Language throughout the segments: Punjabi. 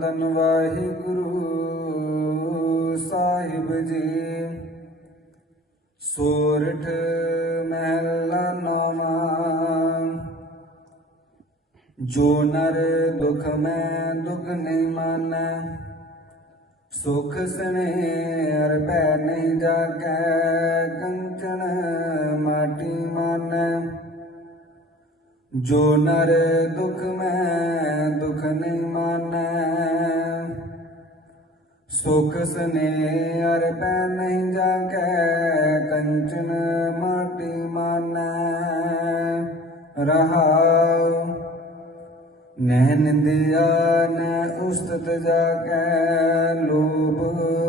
ਧੰਨ ਵਾਹਿਗੁਰੂ ਸਾਹਿਬ ਜੀ। ਸੋਰਠ ਮਹਿਲਾ ਨੌਵਾਂ ਜੋ ਨਰ ਦੁਖ ਮੈਂ ਦੁਖ ਨਹੀਂ ਮਾਨੈ, ਸੁਖ ਸਨੇ ਅਰ ਭੈ ਨਹੀਂ ਜਾਗੈ ਕੰਚਨ ਮਾਟੀ ਮਾਨੈ। ਜੋ ਨਰ ਦੁਖ ਮੈਂ ਦੁਖ ਨਹੀਂ ਮਾਨੈ, ਸੁਖ ਸਨੇ ਅਰ ਪੈ ਨਹੀਂ ਜਾਗੈ, ਕੰਚਨ ਮਾਟੀ ਮਾਨੈ। ਰਹਾਉ, ਨਹਿ ਨਿੰਦਿਆ ਨ ਉਸਤਤ ਜਾਗੈ, ਲੋਭ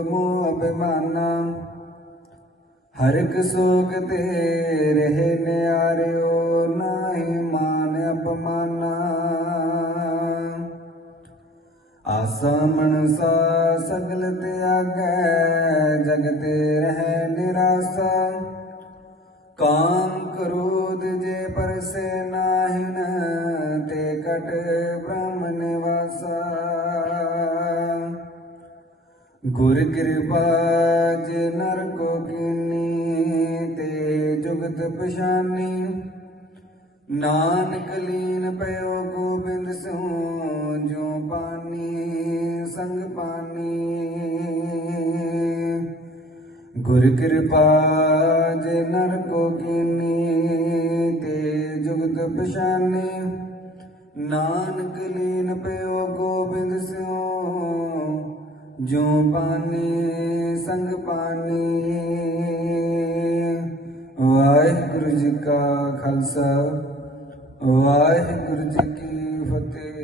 ਮੋਹ ਅਭਿਮਾਨਾ। ਹਰ ਇੱਕ ਸੋਗ ਤੇ ਰਹੇ ਨਿਆਰਿਓ, ਨਾ ਅਪਮਾਨਾ। ਆਸਾ ਮਨਸਾ ਸਗਲ ਤਿਆਗੈ ਜਗ ਤੇ ਰਹਿ ਨਿਰਾਸਾ। ਕਾਮ ਕ੍ਰੋਧ ਜੇ ਪਰਸੇ ਨਾਹਿਨ, ਤੇ ਕਟ ਬ੍ਰਹਮ ਨਿਵਾਸਾ। ਗੁਰ ਕਿਰਪਾ ਜੇ ਨਰ ਕੋ ਕੀਨੀ, ਤੇ ਜੁਗਤ ਪਛਾਨੀ। ਨਾਨਕ ਲੀਨ ਪਇਓ ਗੋਬਿੰਦ ਸਿਉ ਜੋ ਪਾਨੀ, ਸੰਗ ਪਾਨੀ। ਗੁਰ ਕਿਰਪਾ ਜੇ ਨਰ ਕੋ ਕੀਨੀ, ਤੇ ਜੁਗਤ ਪਛਾਨੀ। ਨਾਨਕ ਲੀਨ ਪਇਓ ਗੋਬਿੰਦ ਸਿਉ ਜੋ ਪਾਨੀ, ਸੰਗ ਪਾਨੀ। ਵਾਹਿਗੁਰੂ ਜੀ ਕਾ ਖਾਲਸਾ। ਵਾਹਿਗੁਰੂ ਜੀ ਕੀ ਫਤਿਹ।